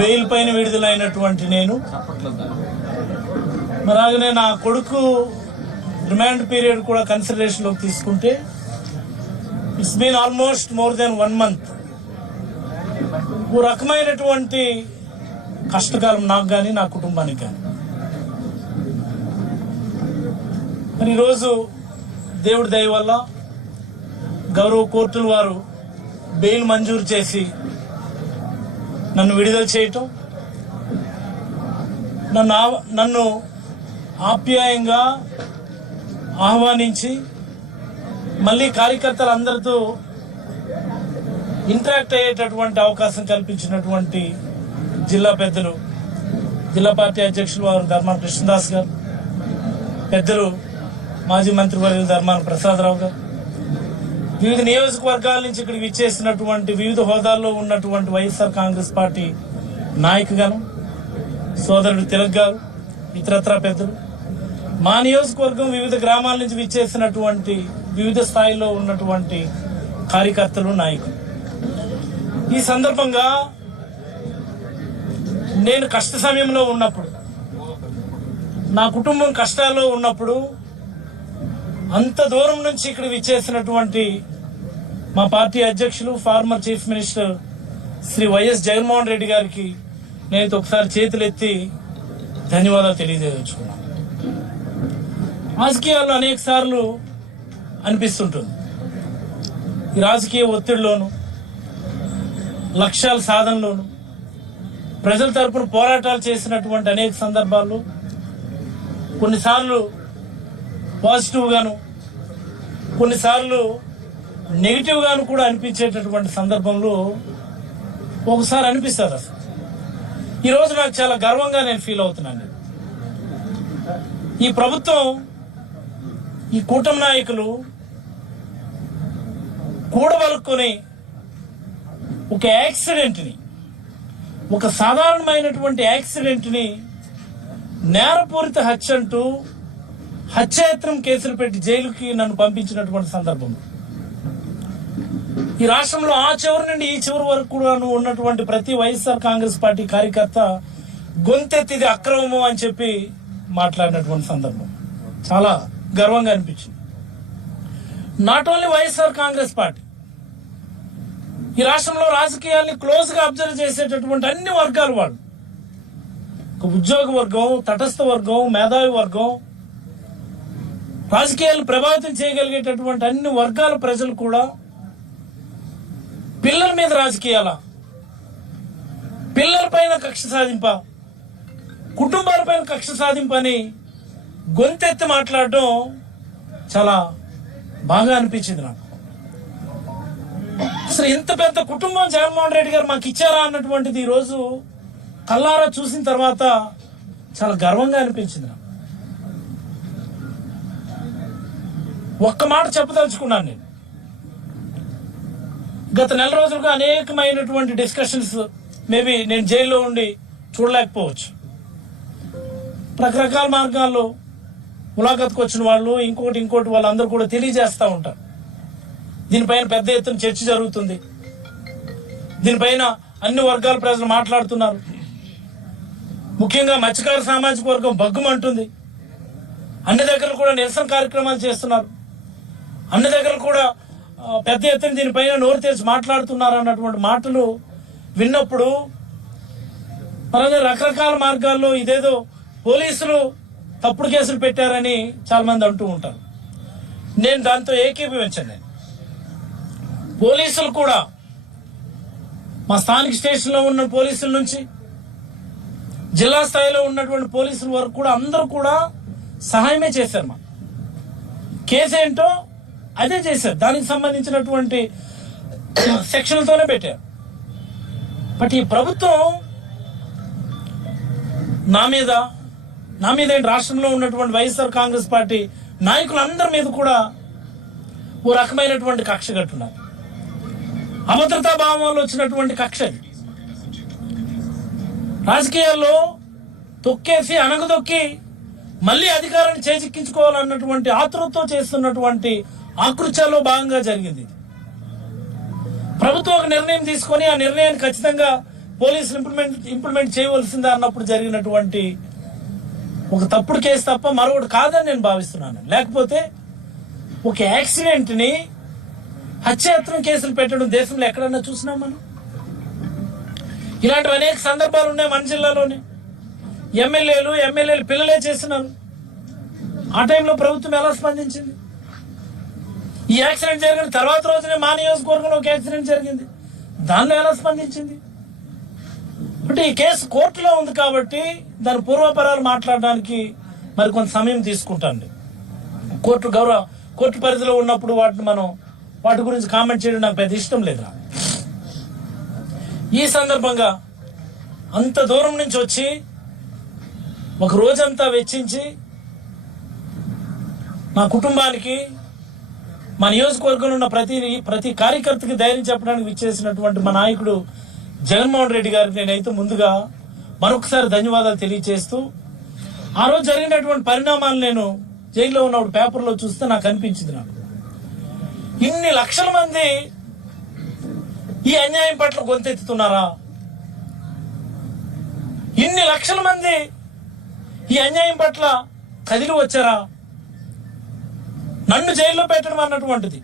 Bail పైన విడుదలైనటువంటి నేను అలాగనే నా కొడుకు రిమాండ్ పీరియడ్ కూడా కన్సిడరేషన్లోకి తీసుకుంటే it's been almost more than 1 month. ఓ రకమైనటువంటి కష్టకాలం నాకు కానీ నా కుటుంబానికి కానీ. మరి ఈరోజు దేవుడి దయ వల్ల గౌరవ కోర్టుల వారు బెయిల్ మంజూరు చేసి నన్ను విడుదల చేయటం, నన్ను ఆప్యాయంగా ఆహ్వానించి మళ్ళీ కార్యకర్తలందరితో ఇంటరాక్ట్ అయ్యేటటువంటి అవకాశం కల్పించినటువంటి జిల్లా పెద్దలు, జిల్లా పార్టీ అధ్యక్షులు వారు ధర్మాన కృష్ణదాస్ గారు, పెద్దలు మాజీ మంత్రివర్యులు ధర్మాన ప్రసాదరావు గారు, వివిధ నియోజకవర్గాల నుంచి ఇక్కడికి విచ్చేసినటువంటి వివిధ హోదాల్లో ఉన్నటువంటి వైఎస్ఆర్ కాంగ్రెస్ పార్టీ నాయకుగాను, సోదరుడు తిలక్ గారు, ఇతరత్రా పెద్దలు, మా నియోజకవర్గం వివిధ గ్రామాల నుంచి విచ్చేసినటువంటి వివిధ స్థాయిలో ఉన్నటువంటి కార్యకర్తలు, నాయకులు. ఈ సందర్భంగా నేను కష్ట సమయంలో ఉన్నప్పుడు, నా కుటుంబం కష్టాల్లో ఉన్నప్పుడు అంత దూరం నుంచి ఇక్కడ విచ్చేసినటువంటి మా పార్టీ అధ్యక్షులు former chief minister Shri YS Jaganmohan Reddy గారికి నేను ఒకసారి చేతులెత్తి ధన్యవాదాలు తెలియజేయదలుచుకున్నాను. రాజకీయాల్లో అనేక సార్లు అనిపిస్తుంటుంది, ఈ రాజకీయ ఒత్తిడిలోను, లక్ష్యాల సాధనలోను, ప్రజల తరపున పోరాటాలు చేసినటువంటి అనేక సందర్భాల్లో కొన్నిసార్లు పాజిటివ్ గాను, కొన్నిసార్లు నెగిటివ్ గాను కూడా అనిపించేటటువంటి సందర్భంలో ఒకసారి అనిపిస్తుంది. అసలు ఈరోజు నాకు చాలా గర్వంగా నేను ఫీల్ అవుతున్నాను. ఈ ప్రభుత్వం, ఈ కూటమి నాయకులు కూడబలుక్కుని ఒక యాక్సిడెంట్ని, ఒక సాధారణమైనటువంటి యాక్సిడెంట్ని నేరపూరిత హత్య అంటూ హత్యాయత్నం కేసులు పెట్టి జైలుకి నన్ను పంపించినటువంటి సందర్భం. ఈ రాష్ట్రంలో ఆ చివరి నుండి ఈ చివరి వరకు కూడా ఉన్నటువంటి ప్రతి వైఎస్ఆర్ కాంగ్రెస్ పార్టీ కార్యకర్త గొంతెత్తిది అక్రమము అని చెప్పి మాట్లాడినటువంటి సందర్భం చాలా గర్వంగా అనిపించింది. Not only YSR Congress party, ఈ రాష్ట్రంలో రాజకీయాల్ని క్లోజ్ గా అబ్జర్వ్ చేసేటటువంటి అన్ని వర్గాల వాళ్ళు, ఉద్యోగ వర్గం, తటస్థ వర్గం, మేధావి వర్గం, రాజకీయాలను ప్రభావితం చేయగలిగేటటువంటి అన్ని వర్గాల ప్రజలు కూడా పిల్లల మీద రాజకీయాల, పిల్లల పైన కక్ష సాధింప, కుటుంబాలపైన కక్ష సాధింపని గొంతెత్తి మాట్లాడడం చాలా బాగా అనిపించింది నాకు. అసలు ఇంత పెద్ద కుటుంబం జగన్మోహన్ రెడ్డి గారు మాకు ఇచ్చారా అన్నటువంటిది ఈరోజు కల్లారా చూసిన తర్వాత చాలా గర్వంగా అనిపించింది నాకు. ఒక్క మాట చెప్పదలుచుకున్నాను నేను. గత నెల రోజులుగా అనేకమైనటువంటి డిస్కషన్స్, మేబీ నేను జైల్లో ఉండి చూడలేకపోవచ్చు, రకరకాల మార్గాల్లో ములాఖత్కు వచ్చిన వాళ్ళు ఇంకోటి వాళ్ళందరూ కూడా తెలియజేస్తూ ఉంటారు. దీనిపైన పెద్ద ఎత్తున చర్చ జరుగుతుంది, దీనిపైన అన్ని వర్గాల ప్రజలు మాట్లాడుతున్నారు. ముఖ్యంగా మత్స్యకార సామాజిక వర్గం బగ్గుమంటుంది. అన్ని దగ్గర కూడా నిరసన కార్యక్రమాలు చేస్తున్నారు, అన్ని దగ్గర కూడా పెద్ద ఎత్తున దీనిపైన నోరు తెరిచి మాట్లాడుతున్నారు అన్నటువంటి మాటలు విన్నప్పుడు అలాగే రకరకాల మార్గాల్లో ఇదేదో పోలీసులు తప్పుడు కేసులు పెట్టారని చాలా మంది అంటూ ఉంటారు. నేను దాంతో ఏకీభవించండి. పోలీసులు కూడా, మా స్థానిక స్టేషన్లో ఉన్న పోలీసుల నుంచి జిల్లా స్థాయిలో ఉన్నటువంటి పోలీసుల వరకు కూడా అందరూ కూడా సహాయమే చేశారు. మా కేసు ఏంటో అదే చేశారు, దానికి సంబంధించినటువంటి సెక్షన్లతోనే పెట్టారు. బట్ ఈ ప్రభుత్వం నా మీద ఏంటి, రాష్ట్రంలో ఉన్నటువంటి వైఎస్ఆర్ కాంగ్రెస్ పార్టీ నాయకులందరి మీద కూడా ఓ రకమైనటువంటి కక్ష కట్టున్నారు. అభద్రతా భావం వల్ల వచ్చినటువంటి కక్ష. రాజకీయాల్లో తొక్కేసి అనగదొక్కి మళ్ళీ అధికారాన్ని చేజిక్కించుకోవాలన్నటువంటి ఆతృతతో చేస్తున్నటువంటి ఆకృత్యాల్లో భాగంగా జరిగింది. ప్రభుత్వం ఒక నిర్ణయం తీసుకొని ఆ నిర్ణయాన్ని ఖచ్చితంగా పోలీసులు ఇంప్లిమెంట్ చేయవలసిందే అన్నప్పుడు జరిగినటువంటి ఒక తప్పుడు కేసు తప్ప మరొకటి కాదని నేను భావిస్తున్నాను. లేకపోతే ఒక యాక్సిడెంట్ ని హత్యాయత్నం కేసులు పెట్టడం దేశంలో ఎక్కడన్నా చూసినాం మనం? ఇలాంటివి అనేక సందర్భాలు ఉన్నాయి మన జిల్లాలోనే. ఎమ్మెల్యేలు పిల్లలే చేస్తున్నారు. ఆ టైంలో ప్రభుత్వం ఎలా స్పందించింది? ఈ యాక్సిడెంట్ జరిగిన తర్వాత రోజునే మా నియోజకవర్గంలో ఒక యాక్సిడెంట్ జరిగింది, దానిలో ఎలా స్పందించింది? అంటే ఈ కేసు కోర్టులో ఉంది కాబట్టి దాని పూర్వపరాలు మాట్లాడడానికి మరి కొంత సమయం తీసుకుంటాండి. కోర్టు పరిధిలో ఉన్నప్పుడు వాటి గురించి కామెంట్ చేయడం నాకు పెద్ద ఇష్టం లేదు. ఈ సందర్భంగా అంత దూరం నుంచి వచ్చి ఒక రోజంతా వెచ్చించి మా కుటుంబానికి, మా నియోజకవర్గంలో ఉన్న ప్రతి కార్యకర్తకి ధైర్యం చెప్పడానికి విచ్చేసినటువంటి మా నాయకుడు జగన్మోహన్ రెడ్డి గారికి నేనైతే ముందుగా మరొకసారి ధన్యవాదాలు తెలియజేస్తూ, ఆ రోజు జరిగినటువంటి పరిణామాలు నేను జైల్లో ఉన్నప్పుడు పేపర్లో చూస్తే నాకు అనిపించింది, నాకు ఇన్ని లక్షల మంది ఈ అన్యాయం పట్ల గొంతెత్తుతున్నారా? ఇన్ని లక్షల మంది ఈ అన్యాయం పట్ల కదిలి వచ్చారా? నన్ను జైల్లో పెట్టడం అన్నటువంటిది,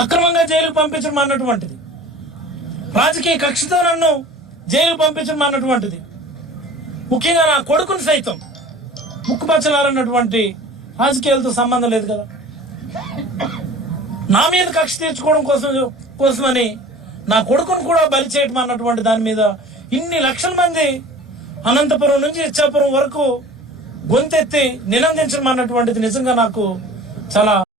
అక్రమంగా జైలుకు పంపించడం అన్నటువంటిది, రాజకీయ కక్షతో నన్ను జైలుకు పంపించడం అన్నటువంటిది, ముఖ్యంగా నా కొడుకుని సైతం ముక్కుపచ్చలాలన్నటువంటి రాజకీయాలతో సంబంధం లేదు కదా. నా మీద కక్ష తీర్చుకోవడం కోసమని నా కొడుకును కూడా బలి చేయటం అన్నటువంటి దాని మీద ఇన్ని లక్షల మంది అనంతపురం నుంచి ఇచ్చాపురం వరకు గొంతెత్తి నినందించడం అన్నటువంటిది నిజంగా నాకు చాలా